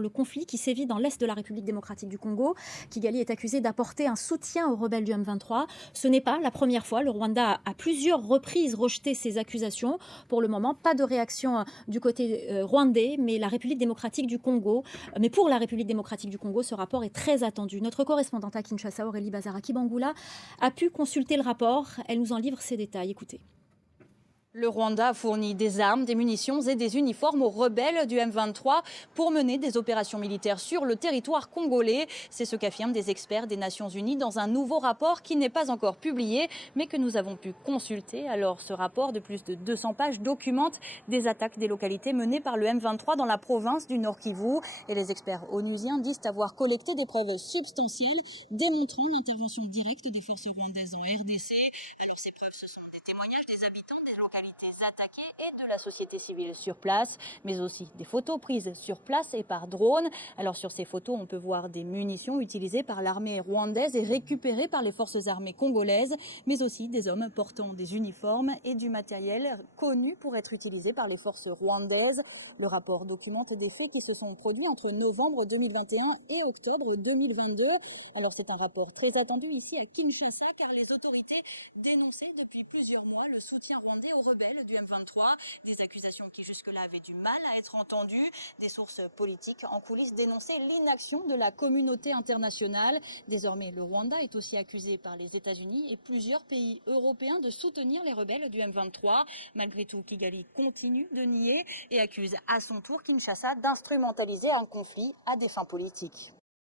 le conflit qui sévit dans l'est de la République démocratique du Congo. Kigali est accusé d'apporter un soutien aux rebelles du M23. Ce n'est pas la première fois. Le Rwanda a à plusieurs reprises rejeté ces accusations. Pour le moment, pas de réaction du côté rwandais, mais pour la République démocratique du Congo, ce rapport est très attendu. Notre correspondante à Kinshasa, Aurélie Bazaraki-Bangula, a pu consulter le rapport. Elle nous en livre ses détails. Écoutez. Le Rwanda a fourni des armes, des munitions et des uniformes aux rebelles du M23 pour mener des opérations militaires sur le territoire congolais. C'est ce qu'affirment des experts des Nations Unies dans un nouveau rapport qui n'est pas encore publié, mais que nous avons pu consulter. Alors, ce rapport de plus de 200 pages documente des attaques des localités menées par le M23 dans la province du Nord Kivu. Et les experts onusiens disent avoir collecté des preuves substantielles démontrant l'intervention directe des forces rwandaises en RDC. Alors, ces preuves, ce sont des témoignages des habitants des localités attaquées et de la société civile sur place, mais aussi des photos prises sur place et par drone. Alors sur ces photos, on peut voir des munitions utilisées par l'armée rwandaise et récupérées par les forces armées congolaises, mais aussi des hommes portant des uniformes et du matériel connu pour être utilisé par les forces rwandaises. Le rapport documente des faits qui se sont produits entre novembre 2021 et octobre 2022. Alors c'est un rapport très attendu ici à Kinshasa, car les autorités dénonçaient depuis plusieurs mois le soutien rwandais aux rebelles du M23, des accusations qui jusque-là avaient du mal à être entendues. Des sources politiques en coulisses dénonçaient l'inaction de la communauté internationale. Désormais, le Rwanda est aussi accusé par les États-Unis et plusieurs pays européens de soutenir les rebelles du M23. Malgré tout, Kigali continue de nier et accuse à son tour Kinshasa d'instrumentaliser un conflit à des fins politiques.